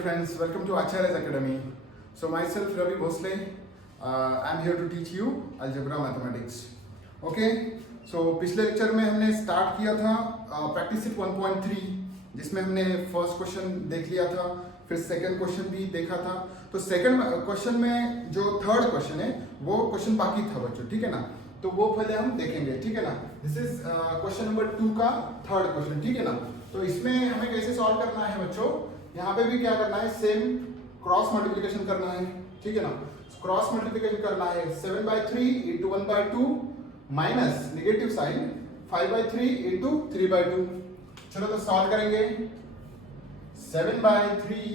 dear friends, welcome to Acharya's Academy. So myself Ravi Bhosle, I'm here to teach you algebra mathematics. Okay, so पिछले lecture में हमने start किया था practice set 1.3 जिसमें हमने first question देख लिया था, फिर सेकंड क्वेश्चन भी देखा था। तो सेकंड क्वेश्चन में जो थर्ड क्वेश्चन है वो क्वेश्चन बाकी था बच्चों, ठीक है ना। तो वो पहले हम देखेंगे, ठीक है ना। दिस इज क्वेश्चन नंबर 2 का थर्ड क्वेश्चन, ठीक है ना। तो इसमें हमें कैसे सॉल्व करना है बच्चों, यहाँ पे भी क्या करना है, सेम क्रॉस मल्टीप्लिकेशन करना है, ठीक है ना। क्रॉस मल्टीप्लिकेशन करना है 7/3 into 1/2 minus negative sign 5/3 into 3/2। चलो तो सॉल्व करेंगे। 7/3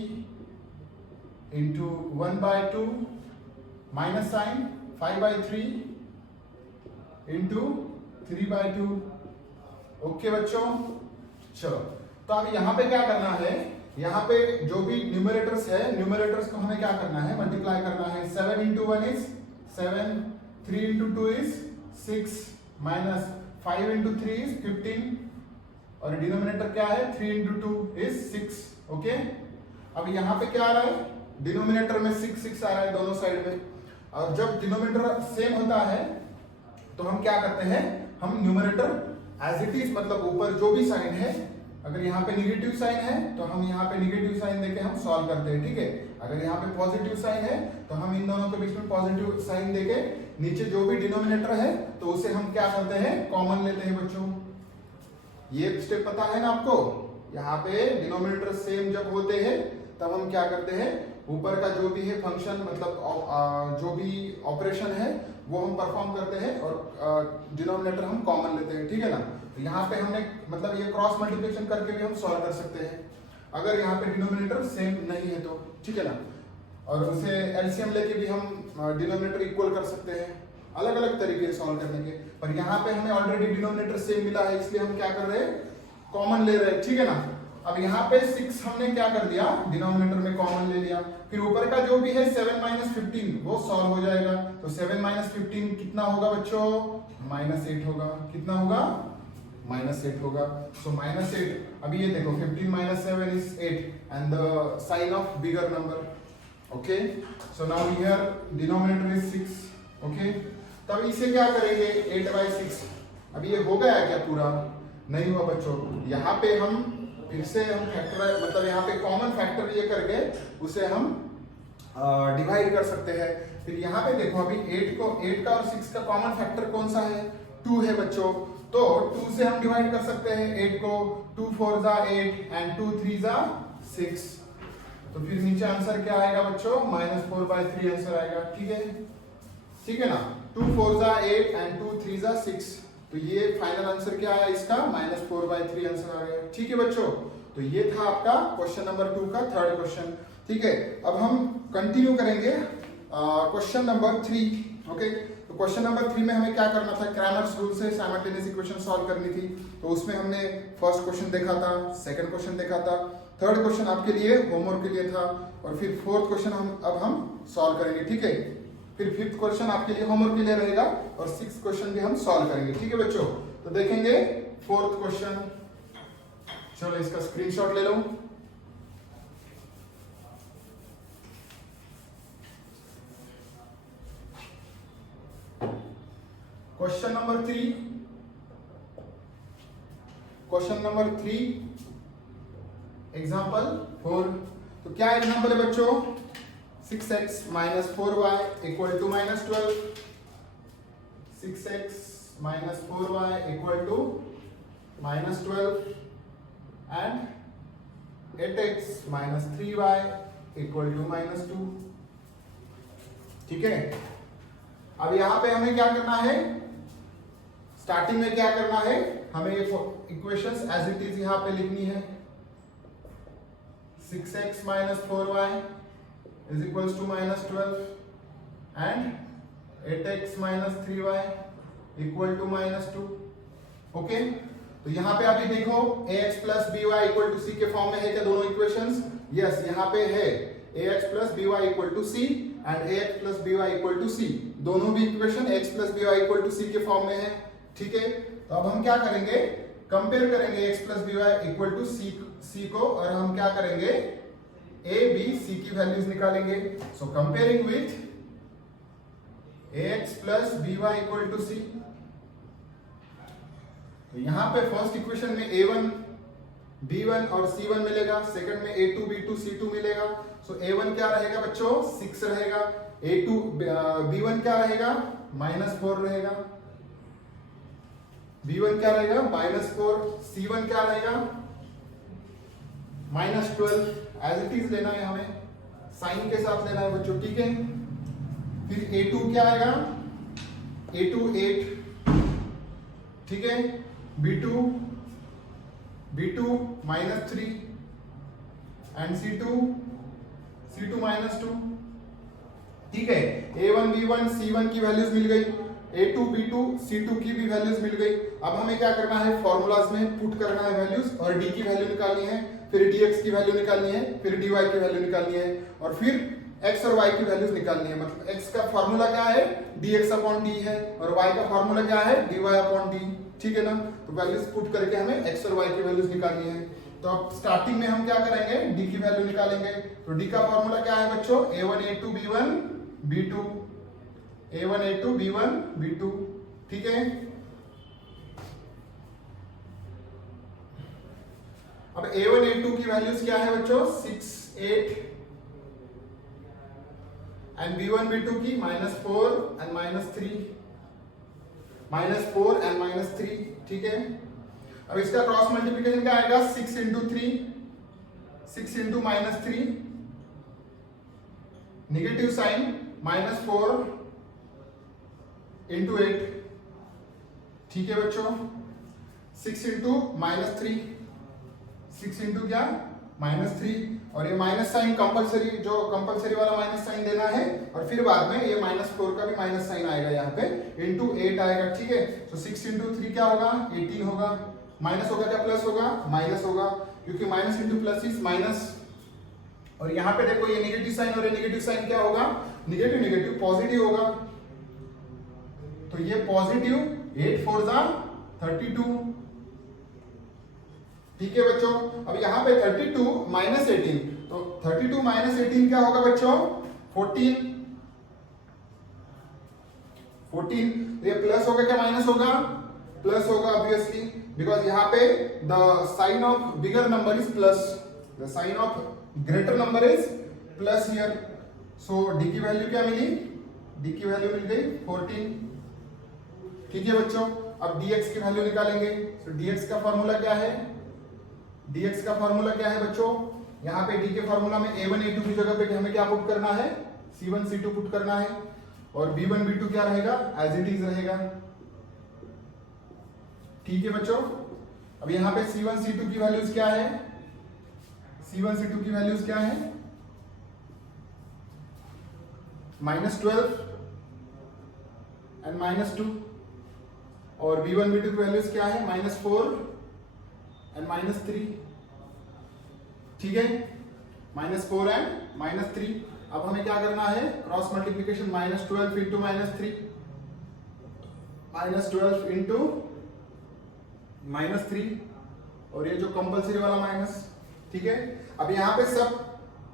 into 1/2 minus sign 5/3 into 3/2। Okay बच्चों, चलो तो अब यहाँ पे क्या करना है, यहाँ पे जो भी न्यूमरेटर्स है, न्यूमरेटर्स को हमें क्या करना है, मल्टीप्लाई करना है। 7 into 1 is 7, 3 into 2 is 6, minus 5 into 3 is 15, और डिनोमिनेटर क्या है, 3 इंटू 2 इज 6। ओके, अब यहाँ पे क्या आ रहा है, डिनोमिनेटर में 6 आ रहा है दोनों साइड में। और जब डिनोमिनेटर सेम होता है तो हम क्या करते हैं, हम न्यूमरेटर एज इट इज, मतलब ऊपर जो भी साइन है, अगर यहाँ पे निगेटिव साइन है तो हम यहाँ पे निगेटिव साइन देके हम सॉल्व करते हैं, ठीक है। अगर यहाँ पे पॉजिटिव साइन है तो हम इन दोनों के बीच में पॉजिटिव साइन देके नीचे जो भी डिनोमिनेटर है तो उसे हम क्या करते हैं, कॉमन लेते हैं बच्चों। ये स्टेप पता है ना आपको। यहाँ पे डिनोमिनेटर सेम जब होते हैं तब हम क्या करते हैं, ऊपर का जो भी है फंक्शन, मतलब जो भी ऑपरेशन है वो हम परफॉर्म करते हैं और डिनोमिनेटर हम कॉमन लेते हैं, ठीक है ना। तो यहाँ पे हमने मतलब ये क्रॉस मल्टीप्लिकेशन करके भी हम सॉल्व कर सकते हैं अगर यहाँ पे डिनोमिनेटर सेम नहीं है तो, ठीक है ना। और उसे एलसीएम लेके भी हम डिनोमिनेटर इक्वल कर सकते हैं, अलग अलग तरीके से सॉल्व करने के। पर यहाँ पे हमें ऑलरेडी डिनोमिनेटर सेम मिला है, इसलिए हम क्या कर रहे हैं, कॉमन ले रहे हैं, ठीक है ना। अब यहाँ पे 6 हमने क्या कर दिया, डिनोमिनेटर में कॉमन ले लिया। फिर ऊपर का जो भी है 7 - 15 वो सॉल्व हो जाएगा। तो 7 - 15 कितना होगा बच्चों, -8 होगा। कितना होगा, -8 होगा। सो -8, अभी ये देखो 15 - 7 is 8 and the sign of bigger number. Okay, so now here denominator is 6। Okay, तब इसे क्या करेंगे, 8/6। अभी ये हो गया क्या पूरा, नहीं हुआ बच्चों। यहाँ पे हम फिर से हम फैक्टर, मतलब यहाँ पे कॉमन फैक्टर ये करके उसे हम डिवाइड कर सकते हैं। फिर यहाँ पे देखो, अभी 8 का और 6 का कॉमन फैक्टर कौन सा है, 2 है बच्चों। तो 2 से हम डिवाइड कर सकते हैं 8 को। 2 4 ज़ा 8 एंड 2 3 ज़ा 6। तो फिर नीचे आंसर क्या आएगा बच्चों, -4/3 आंसर आएगा, ठीक है, ठीक है ना। 2 4 ज़ा 8 एंड 2 3 ज़ा 6। तो ये फाइनल आंसर क्या आया इसका, -4/3 आंसर आ गया, ठीक है बच्चों। तो ये था आपका क्वेश्चन नंबर 2 का थर्ड क्वेश्चन, ठीक है। अब हम कंटिन्यू करेंगे क्वेश्चन नंबर 3। ओके, तो क्वेश्चन नंबर 3 में हमें क्या करना था, क्रैमर्स रूल से साइमल्टेनियस इक्वेशन सॉल्व करनी थी। तो उसमें हमने फर्स्ट क्वेश्चन देखा था, सेकंड क्वेश्चन देखा था, थर्ड क्वेश्चन आपके लिए होमवर्क के लिए था, और फिर फोर्थ क्वेश्चन हम सॉल्व करेंगे, ठीक है। फिर फिफ्थ क्वेश्चन आपके लिए होमवर्क के लिए रहेगा, और सिक्स्थ क्वेश्चन भी हम सॉल्व करेंगे, ठीक है बच्चों। तो देखेंगे फोर्थ क्वेश्चन। चलो इसका स्क्रीनशॉट ले लो। Question number 3, question number 3 example 4। तो क्या एग्जाम्पल है बच्चों, 6x - 4y = -12, 6x - 4y = -12 and 8x - 3y = -2, ठीक है। अब यहाँ पे हमें क्या करना है, स्टार्टिंग में क्या करना है, हमें इक्वेशंस एज इट इज यहाँ पे लिखनी है। 6x - 4y is equals to -12 and 8x - 3y equal to -2। Okay, तो यहाँ पे अभी देखो ax + by = c के फॉर्म में है क्या दोनों इक्वेशंस, यस यहाँ पे है ax + by = c and ax + by = c, दोनों भी इक्वेशन x + by = c के फॉर्म में है, ठीक है। तो अब हम क्या करेंगे, कंपेयर करेंगे x + by = c को, और हम क्या करेंगे ए बी सी की वैल्यूज निकालेंगे। So comparing with ax plus by equal to C. तो यहां पे फर्स्ट इक्वेशन में a1 b1 और c1 मिलेगा, सेकंड में a2 b2 c2 मिलेगा। सो a1 क्या रहेगा बच्चों 6 रहेगा, a2 b1 क्या रहेगा -4 रहेगा, b1 क्या रहेगा -4, c1 क्या रहेगा -12। एज इट इज लेना है हमें, साइन के साथ लेना है बच्चों, ठीक है। फिर a2 क्या आएगा a2 8, ठीक है। b2 -3 एंड c2 -2, ठीक है। a1 b1 c1 की वैल्यूज मिल गई, a2 b2 c2 की भी वैल्यूज मिल गई। अब हमें क्या करना है, फॉर्मूलाज में पुट करना है वैल्यूज, और d की वैल्यू निकालनी है, फिर dx की वैल्यू निकालनी है, फिर dy की वैल्यू निकालनी है, और फिर x और y की वैल्यूज निकालनी है। मतलब x का फॉर्मूला क्या है dx अपॉन d है, और y का फॉर्मूला क्या है dy अपॉन d, ठीक है ना। तो वैल्यूज पुट करके हमें x और y की वैल्यूज निकालनी है। तो अब स्टार्टिंग में हम क्या करेंगे, d की वैल्यू निकालेंगे। तो d का फॉर्मूला क्या है बच्चों, a1 a2 b1 b2, a1 a2 b1 b2, ठीक है। अब a1 a2 की वैल्यूज क्या है बच्चों 6 8, एंड b1 b2 की -4 एंड -3, -4 एंड -3, ठीक है। अब इसका क्रॉस मल्टीप्लिकेशन क्या आएगा 6 into 3, 6 into -3, negative sign -4 into 8, ठीक है बच्चों। 6 इंटू -3, 6 इंटू क्या -3, और ये माइनस साइन कंपलसरी, जो कंपलसरी वाला माइनस साइन देना है, और फिर बाद में ये -4 का भी माइनस साइन आएगा यहाँ पे, इंटू 8 आएगा, ठीक है। तो 6 इंटू 3 क्या होगा 18 होगा, माइनस होगा क्या प्लस होगा, माइनस होगा, क्योंकि minus into plus is minus. और यहाँ पे देखो ये नेगेटिव साइन और ये नेगेटिव साइन क्या होगा, नेगेटिव नेगेटिव पॉजिटिव होगा। तो ये पॉजिटिव 8 4 जा 32, ठीक है बच्चों। अब यहाँ पे 32 -18, तो 32 -18 क्या होगा बच्चों 14, 14। तो ये प्लस होगा क्या माइनस होगा, प्लस होगा ऑब्वियसली, बिकॉज यहाँ पे the sign of bigger number is plus, the sign of greater number is plus here. So D की वैल्यू क्या मिली, डी की वैल्यू मिल गई 14, ठीक है बच्चों। अब dx की वैल्यू निकालेंगे। तो dx का फॉर्मूला क्या है, dx का फॉर्मूला क्या है बच्चों, यहाँ पे d के फॉर्मूला में a1 a2 की जगह पे हमें क्या पुट करना है, c1 c2 पुट करना है, और b1 b2 क्या रहेगा एज इट इज रहेगा, ठीक है बच्चों। अब यहाँ पे c1 c2 की वैल्यूज क्या है, c1 c2 की वैल्यूज क्या है -12 एंड -2, और b1 b2 की वैल्यूज क्या है -4 एंड -3, ठीक है, -4 एंड -3। अब हमें क्या करना है, क्रॉस मल्टीप्लीकेशन -12 इंटू -3, -12 इंटू -3, और ये जो कंपलसरी वाला माइनस, ठीक है। अब यहाँ पे सब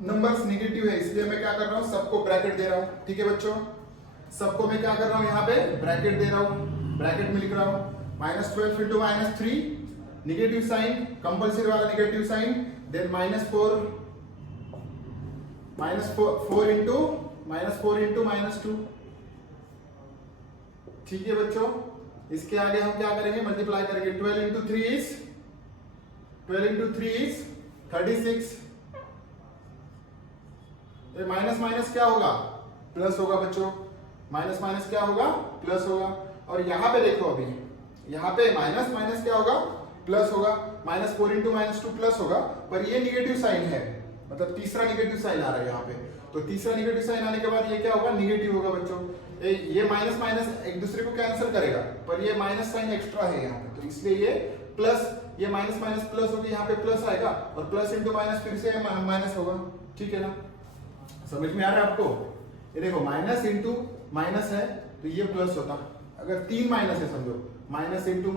नंबर्स नेगेटिव है, इसलिए मैं क्या कर रहा हूँ, सबको ब्रैकेट दे रहा हूँ, ठीक है बच्चों। सबको मैं क्या कर रहा हूँ, यहाँ पे ब्रैकेट दे रहा हूँ, ब्रैकेट में लिख रहा हूँ -12 इंटू -3, नेगेटिव साइन, कंपलसरी वाला नेगेटिव साइन, देन -4 इंटू -2, ठीक है बच्चों। इसके आगे हम क्या करेंगे, मल्टीप्लाई करेंगे। 12 इंटू 3 इज 36, तो माइनस माइनस क्या होगा, प्लस होगा बच्चों, माइनस माइनस क्या होगा, प्लस होगा। और यहाँ पे देखो, अभी यहाँ पे माइनस माइनस क्या होगा, प्लस होगा। -4 इंटू -2 प्लस होगा, पर ये निगेटिव साइन है, मतलब तीसरा निगेटिव साइन आ रहा है यहाँ पे। तो तीसरा निगेटिव साइन आने के बाद ये क्या होगा, निगेटिव होगा बच्चों। ये माइनस माइनस एक दूसरे को कैंसिल करेगा, पर ये माइनस साइन एक्स्ट्रा है यहाँ पे, तो इसलिए ये प्लस, ये माइनस माइनस प्लस होगी, यहाँ पे प्लस आएगा, और प्लस इंटू माइनस फिर से माइनस होगा, ठीक है ना। समझ में आ रहा है आपको। ये देखो माइनस इंटू माइनस है तो ये प्लस होता, अगर 3 माइनस है समझो, माइनस इंटू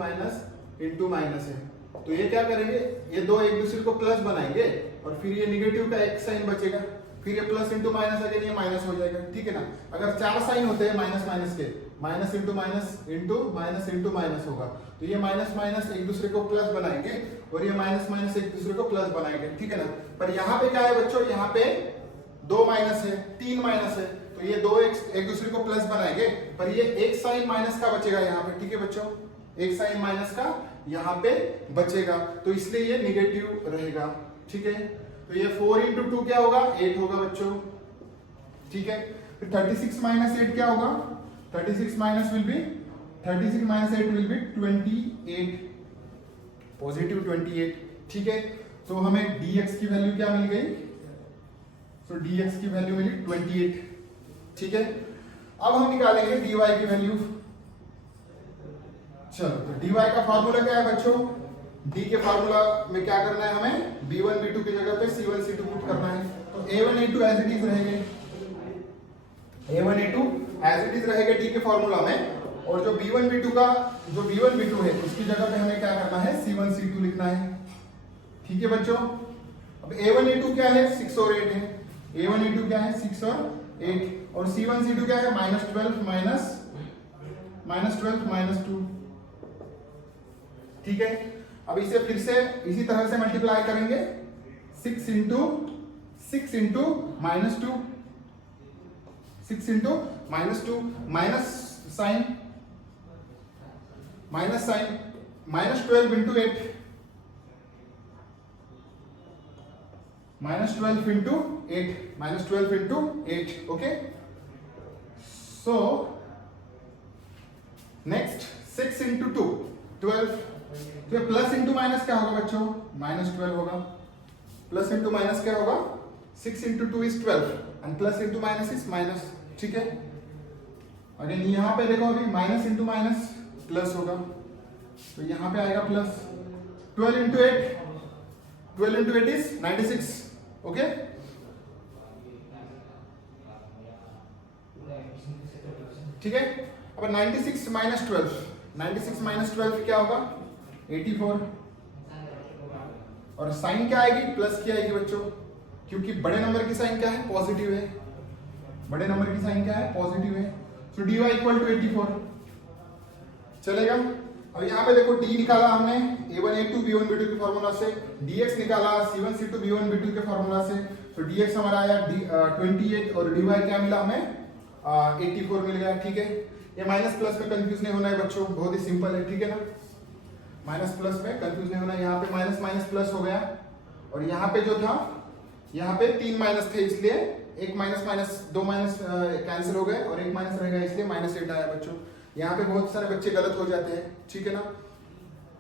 माइनस है, तो ये क्या करेंगे, ये दो एक दूसरे को प्लस बनाएंगे और फिर ये निगेटिव का एक साइन बचेगा, फिर ये प्लस इंटू माइनस अगेन ये माइनस हो जाएगा, ठीक है ना। अगर चार साइन होते हैं माइनस माइनस के, minus into minus into minus into minus होगा, तो ये माइनस माइनस एक दूसरे को प्लस बनाएंगे और ये माइनस माइनस एक दूसरे को प्लस बनाएंगे, ठीक है ना। पर यहाँ पे क्या है बच्चों, यहाँ पे दो माइनस है, तीन माइनस है, तो ये दो एक दूसरे को प्लस बनाएंगे, पर ये एक साइन माइनस का बचेगा यहाँ पे, ठीक है बच्चों, एक साइन माइनस का यहाँ पे बचेगा, तो इसलिए ये निगेटिव रहेगा, ठीक है। तो ये 4 इंटू 2 क्या होगा, 8 होगा बच्चों, ठीक है। फिर 36 माइनस 8 क्या होगा, 36 minus will be 36 minus 8 will be 28, positive 28, ठीक है। तो हमें dx की वैल्यू क्या मिल गई, तो dx की वैल्यू मिली 28, ठीक है। अब हम निकालेंगे dy की वैल्यू। चलो, तो dy का फार्मूला क्या है बच्चों, d के फार्मूला में क्या करना है हमें, b1 b2 की जगह पे c1 c2 पुट करना है, तो a1 a2 as it is रहेंगे, a1 a2 as it is रहेगा d के फार्मूला में, और जो b1 b2 है उसकी जगह पे हमें क्या करना है, c1 c2 लिखना है, ठीक है बच्चों। अब a1 a2 क्या है, 6 और 8 है, a1 a2 क्या है, 6 और 8, और c1 c2 क्या है, -12 माइनस 2, ठीक है। अब इसे फिर से इसी तरह से मल्टीप्लाई करेंगे, 6 into minus 2, 6 into minus 2, minus sign -12 into 8, -12 into 8, okay. So next 6 into 2 12, तो प्लस इंटू माइनस क्या होगा बच्चों, -12 होगा, प्लस इंटू माइनस क्या होगा, 6 into 2 is 12 and plus into minus is minus, ठीक है। अगेन यहाँ पे देखो अभी माइनस इंटू माइनस प्लस होगा, तो यहाँ पे आएगा प्लस, 12 इंटू 8 इज 96, ओके। ठीक है। अब 96 माइनस 12 क्या होगा, 84, और साइन क्या आएगी, प्लस की आएगी बच्चों, क्योंकि बड़े नंबर की साइन क्या है, पॉजिटिव है, बड़े नंबर की साइन क्या है, पॉजिटिव है। सो dy इक्वल टू 84 चलेगा। अब यहाँ पे देखो d निकाला हमने a1 a2 b1 b2 के फॉर्मूला से, dx निकाला c1 c2 b1 b2 के फॉर्मूला से, तो dx हमारा आया 28 और dy क्या मिला हमें, 84 मिल गया, ठीक है। ये माइनस प्लस में कंफ्यूज नहीं होना है बच्चों, बहुत ही सिंपल है, ठीक है ना, माइनस प्लस में कंफ्यूज नहीं होना है। यहाँ पे माइनस माइनस प्लस हो गया, और यहाँ पे जो था, यहाँ पे 3 माइनस थे, इसलिए एक माइनस माइनस 2 माइनस कैंसिल हो गए और एक माइनस रहेगा, इसलिए -8 आया बच्चों। यहाँ पे बहुत सारे बच्चे गलत हो जाते हैं, ठीक है ना।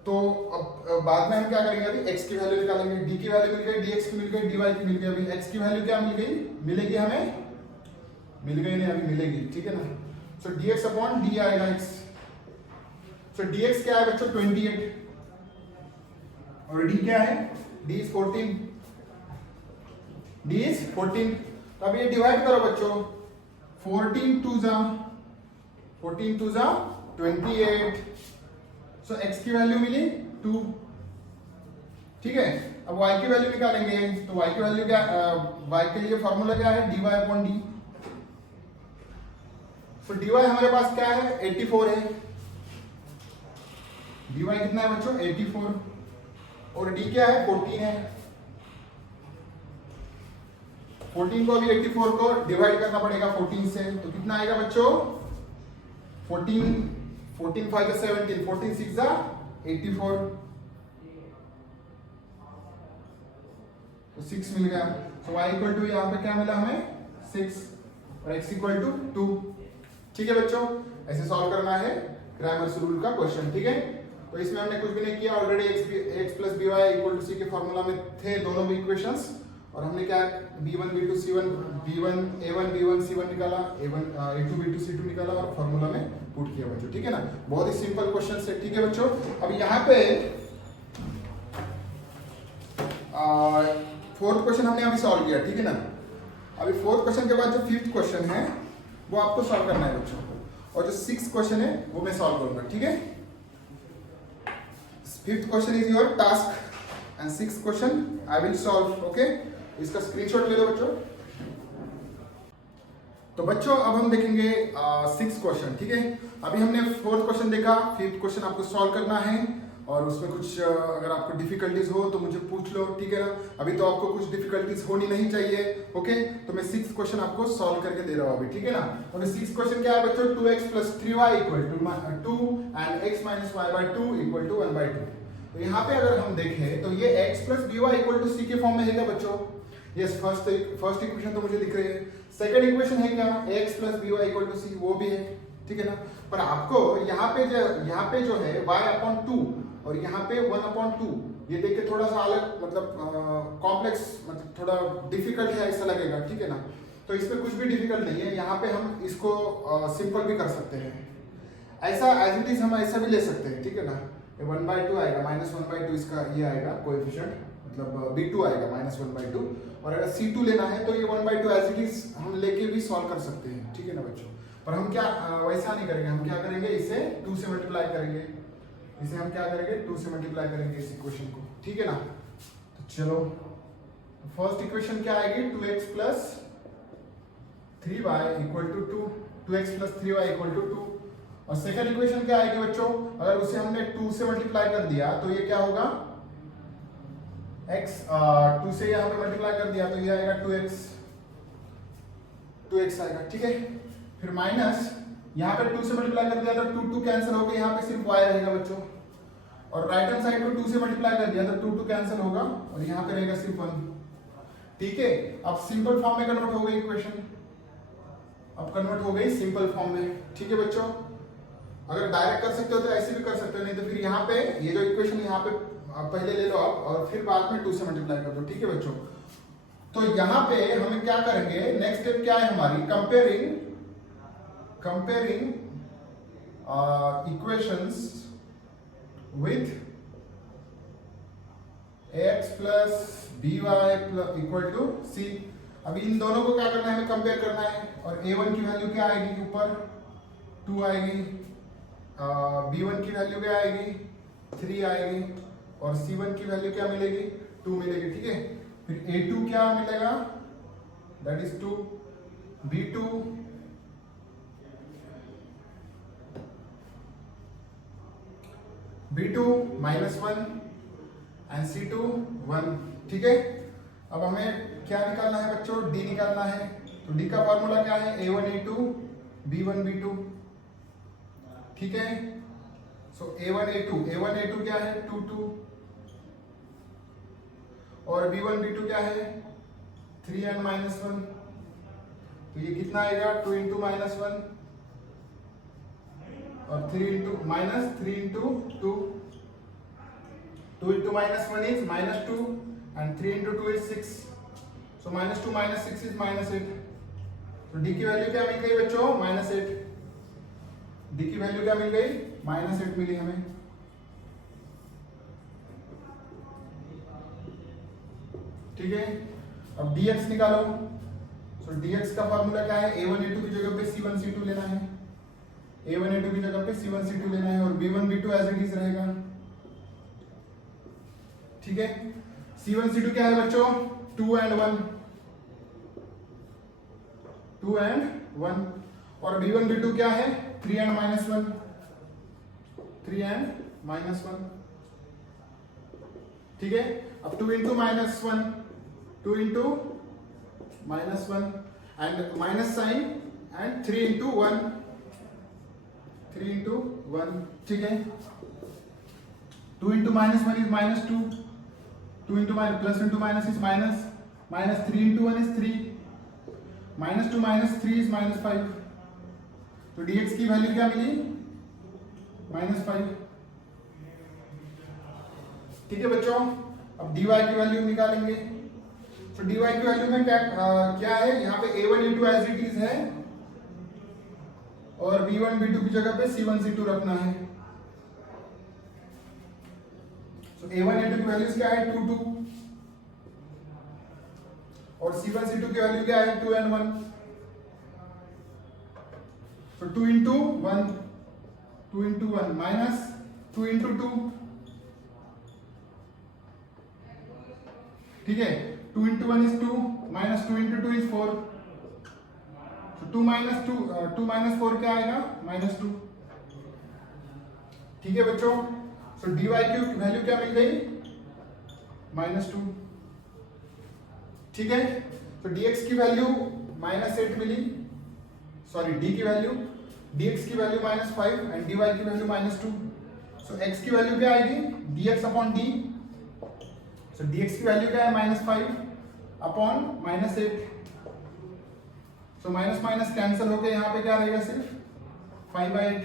तो अब बाद में हम क्या करेंगे, अभी x की वैल्यू निकालेंगे, d की वैल्यू मिल गई, dx की मिल गई, dy की मिल गई, अभी x की वैल्यू क्या मिल गई, मिलेगी हमें, मिल गई नहीं, अभी मिलेगी, ठीक है ना। सो dx अपॉन d आएगा x, सो dx क्या है बच्चों 28, और d क्या है, d इज 14, तो अब ये डिवाइड करो बच्चों, 14 टू जा 28, सो x की वैल्यू मिली 2, ठीक है। अब y की वैल्यू निकालेंगे, तो y की वैल्यू क्या, y के लिए फॉर्मूला क्या है, dy अपॉन d, सो dy हमारे पास क्या है, 84 है, dy कितना है बच्चों, 84, और d क्या है, 14 है, 14 को अभी 84 को डिवाइड करना पड़ेगा 14 से, तो कितना आएगा बच्चों, 14 5 17, 14 6 84, तो 6 मिल गया। तो y इक्वल टू यहाँ पे क्या मिला हमें, 6, और x इक्वल टू 2, ठीक है बच्चों। ऐसे सॉल्व करना है क्रामर्स रूल का क्वेश्चन, ठीक है। तो इसमें हमने कुछ भी नहीं किया, already x plus B Y equal to C के फॉर्मूला में थे दोनों भी इक्वेशंस, और हमने क्या b1 b2 c1 b1 a1 b1 c1 निकाला, a2 b2 c2 निकाला और फॉर्मूला में पुट किया बच्चों, ठीक है ना। बहुत ही सिंपल क्वेश्चन है, ठीक है बच्चों। अब यहाँ पे फोर्थ क्वेश्चन हमने अभी सॉल्व किया, ठीक है ना। अभी फोर्थ क्वेश्चन के बाद जो फिफ्थ क्वेश्चन है वो आपको सॉल्व करना है बच्चों, और जो सिक्स्थ क्वेश्चन है वो मैं सॉल्व करूंगा, ठीक है। 5th question is your task and 6th question I will solve. Okay, इसका स्क्रीनशॉट ले लो बच्चों। तो बच्चों अब हम देखेंगे 6th क्वेश्चन। ठीक है, अभी हमने 4th क्वेश्चन देखा, 5th क्वेश्चन आपको सॉल्व करना है और उसमें कुछ अगर आपको डिफिकल्टीज हो तो मुझे पूछ लो। ठीक है ना, अभी तो आपको कुछ डिफिकल्टीज होनी नहीं चाहिए। ओके, तो मैं 6th क्वेश्चन आपको सॉल्व करके दे रहा हूँ अभी। ठीक है ना, और 6th क्वेश्चन क्या है बच्चों, 2x + 3y = 2 and x - y/2 = 1/2। तो यहाँ पे अगर हम देखें तो ये x + by = c के फॉर्म में है क्या बच्चों? यस, फर्स्ट इक्वेशन तो मुझे दिख रही है। सेकंड इक्वेशन है क्या, x + by = c, वो भी है। ठीक है ना, पर आपको यहाँ पे जो है y/2 और यहाँ पे 1/2, ये देख के थोड़ा सा अलग मतलब कॉम्प्लेक्स मतलब थोड़ा डिफिकल्ट है ऐसा लगेगा। ठीक है ना, तो इसमें कुछ भी डिफिकल्ट नहीं है। यहाँ पे हम इसको सिंपल भी कर सकते हैं, ऐसा एज इट इज हम ऐसा भी ले सकते हैं। ठीक है ना, 1/2 आएगा, -1/2 इसका ये आएगा कोएफिशिएंट, मतलब b2 आएगा -1/2। और अगर c2 लेना है तो ये 1/2 एज इट इज हम लेके भी सॉल्व कर सकते हैं। ठीक है ना बच्चों, पर हम क्या वैसा नहीं करेंगे, हम क्या करेंगे, इसे 2 से मल्टीप्लाई करेंगे। इसे हम क्या करेंगे, 2 से मल्टीप्लाई करेंगे इस इक्वेशन को। ठीक है ना, तो चलो फर्स्ट इक्वेशन क्या आएगी, 2x + 3y = 2, 2x + 3y = 2। और सेकंड इक्वेशन क्या आएगी बच्चों, अगर उसे हमने 2 से मल्टीप्लाई कर दिया तो ये क्या होगा, x 2 से यहाँ पे मल्टीप्लाई कर दिया तो ये आएगा 2x आएगा। ठीक है, फिर माइनस यहाँ पे 2 से मल्टीप्लाई कर दिया तो 2 कैंसिल हो गया, यहाँ पे सिर्फ y रहेगा बच्चों। और राइट हैंड साइड को 2 से मल्टीप्लाई कर दिया तो 2 कैंसिल होगा और यहाँ पे रहेगा सिर्फ 1। ठीक है, अब सिंपल फॉर्म में कन्वर्ट हो गई इक्वेशन, अब कन्वर्ट हो गई सिंपल फॉर्म में। ठीक है बच्चों, अगर डायरेक्ट कर सकते हो तो ऐसे भी कर सकते हो, नहीं तो फिर यहाँ पे ये जो इक्वेशन यहाँ पे पहले ले लो आप और फिर बाद में 2 से मल्टीप्लाई कर दो। ठीक है बच्चों, तो यहाँ पे हमें क्या करेंगे, नेक्स्ट स्टेप क्या है हमारी, comparing equations with x + by = c। अभी इन दोनों को क्या करना है, हमें कंपेयर करना है। और a1 की वैल्यू क्या आएगी, ऊपर 2 आएगी, b1 की वैल्यू क्या आएगी, 3 आएगी, और c1 की वैल्यू क्या मिलेगी, 2 मिलेगी। ठीक है, फिर a2 क्या मिलेगा, that is 2, b2 -1 and c2 1। ठीक है, अब हमें क्या निकालना है बच्चों, d निकालना है। तो d का फॉर्मूला क्या है, a1 a2 b1 b2। ठीक है, सो a1 a2 क्या है, 2 2, और b1 b2 क्या है, 3 and -1। तो ये कितना आएगा, 2 × -1 और 3 × -3 × 2। 2 × -1 is -2 and 3 × 2 is 6। So -2 - 6 is -8। तो d की वैल्यू क्या मिल गई बच्चों, -8। d की वैल्यू क्या मिल गई, -8 मिली हमें। ठीक है, अब dx निकालो। सो dx का फॉर्मूला क्या है, a1 a2 की जगह पे c1 c2 लेना है, a1 a2 की जगह पे c1 c2 लेना है, और b1 b2 as it is रहेगा। ठीक है, c1 c2 क्या है बच्चों, 2 and 1, 2 and 1, और b1 b2 क्या है, 3 and -1, 3 and -1। ठीक है, अब 2 × -1, 2 × -1 and minus sign and 3 × 1, 3 × 1। ठीक है, 2 × -1 is -2, 2 × plus into minus is minus, -3 × 1 is 3, -2 - 3 is -5। तो dx की वैल्यू क्या मिली, -5। ठीक है बच्चों, अब dy की वैल्यू निकालेंगे। तो dy की वैल्यू में क्या है, यहाँ पे a1 a2 as it is है और b1 b2 की जगह पे c1 c2 रखना है। तो a1 a2 की वैल्यूज क्या है, 2 2, और c1 c2 की वैल्यू क्या है, 2 and 1। तो 2 × 1 minus 2 × 2, ठीक है, 2 into 1 is 2, minus 2 into 2 is 4, so 2 minus 4 क्या आएगा, -2। ठीक है बच्चों, सो dy की वैल्यू क्या मिल गई, -2। ठीक है, तो dx की वैल्यू -8 मिली, सॉरी d की वैल्यू, dx की वैल्यू -5 एंड dy की वैल्यू -2। सो x की वैल्यू क्या आएगी, dx अपॉन d, सो dx की वैल्यू क्या है, -5 upon -8, so minus minus cancel होके यहाँ पे क्या रहेगा, सिर्फ 5/8,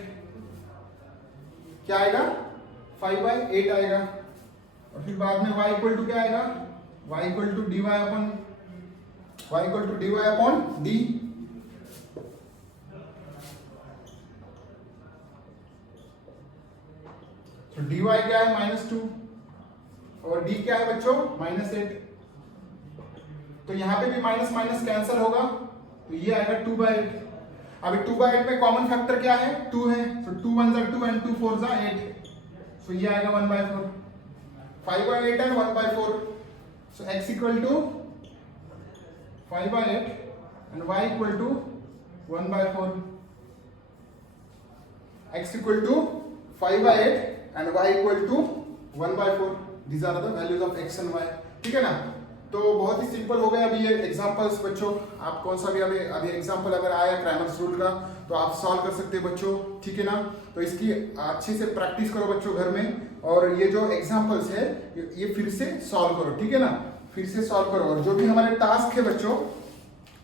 क्या आएगा, 5/8 आएगा। और फिर बाद में y इक्वल टू क्या आएगा, y equal to dy upon d। तो dy क्या है, -2 और d क्या है बच्चों, -8। तो यहाँ पे भी माइनस माइनस कैंसिल होगा, तो ये आएगा 2/8। अभी 2/8 में कॉमन फैक्टर क्या है, 2 है, तो 2 1 जा 2 एंड 2 4 जा 8, सो ये आएगा 1/4, 5/8 and 1/4, so x equal to 5/8 and y equal to 1/4, x equal to 5/8 and y equal to 1/4, these are the values of x and y। ठीक है ना, तो बहुत ही सिंपल हो गया अभी ये एग्जांपल्स बच्चों। आप कौन सा भी अभी एग्जांपल अगर आया क्रैमर्स रूल का तो आप सॉल्व कर सकते हैं बच्चों, ठीक है ना। तो इसकी अच्छे से प्रैक्टिस करो बच्चों घर में, और ये जो एग्जांपल्स है ये फिर से सॉल्व करो, ठीक है ना, फिर से सॉल्व करो। और जो भी हमारे टास्क है बच्चों,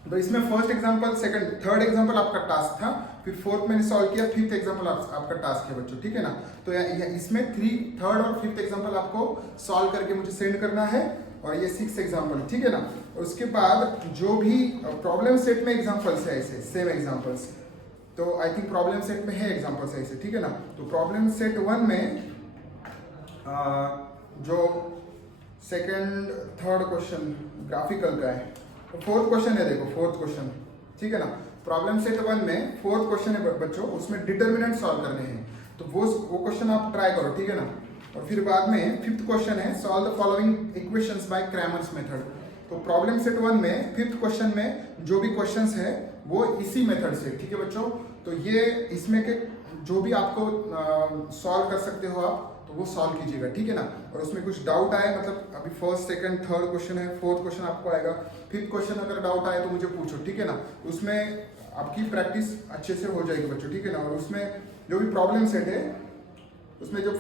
तो इसमें first example, second, third example आपका टास्क था, फिर फोर्थ मैंने सॉल्व किया, फिफ्थ एग्जांपल आपका टास्क है बच्चों, ठीक है ना। तो इसमें थर्ड और फिफ्थ एग्जांपल आपको सॉल्व करके मुझे सेंड करना है, और ये 6th एग्जांपल, ठीक है ना। और उसके बाद जो भी प्रॉब्लम सेट में एग्जांपल्स है ऐसे सेम एग्जांपल्स, तो आई थिंक प्रॉब्लम सेट में है एग्जांपल्स ऐसे, ठीक है ना। तो प्रॉब्लम सेट 1 में जो सेकंड थर्ड क्वेश्चन ग्राफिकल का है, तो फोर्थ क्वेश्चन है, देखो फोर्थ क्वेश्चन, ठीक है ना। प्रॉब्लम सेट 1 में फोर्थ क्वेश्चन है बच्चों, उसमें डिटर्मिनेंट सॉल्व करने हैं, तो वो क्वेश्चन आप ट्राई करो, ठीक है ना। और फिर बाद में फिफ्थ क्वेश्चन है, solve the following equations bye Cramer's method. तो प्रॉब्लम सेट 1 में फिफ्थ क्वेश्चन में जो भी क्वेश्चंस है वो इसी मेथड से, ठीक है बच्चों। तो ये इसमें के जो भी आपको सॉल्व कर सकते हो आप, तो वो सॉल्व कीजिएगा, ठीक है ना। और उसमें कुछ डाउट आए, मतलब अभी फर्स्ट सेकंड थर्ड क्वेश्चन है, फोर्थ क्वेश्चन आपको आएगा, फिफ्थ क्वेश्चन अगर डाउट आए तो मुझे पूछो, ठीक है ना। उसमें आपकी प्रैक्टिस अच्छे से हो जाएगी बच्चों, ठीक है ना। और उसमें जो भी प्रॉब्लम सेट है, उसमें जो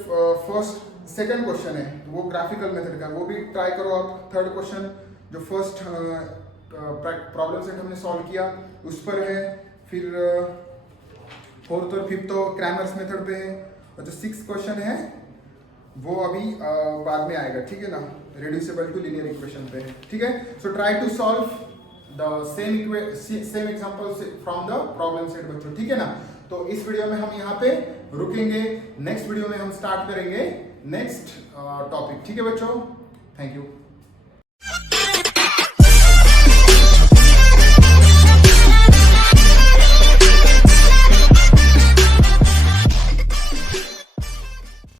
फर्स्ट सेकंड क्वेश्चन है वो ग्राफिकल मेथड का, वो भी ट्राई करो आप। थर्ड क्वेश्चन जो फर्स्ट प्रॉब्लम सेट हमने सॉल्व किया उस पर है, फिर फोर्थ और फिफ्थ तो क्रैमर्स मेथड पे है, और जो 6th क्वेश्चन है वो अभी बाद में आएगा, ठीक है ना, रेड्यूसिबल टू लीनियर इक्वेशन पे, ठीक है। So try to solve the same examples from the problem set बच्चों, ठीक है ना। तो इस वीडियो में हम यहाँ पे रुकेंगे, नेक्स्ट वीडियो में हम स्टार्ट करेंगे नेक्स्ट टॉपिक, ठीक है बच्चों। Thank you.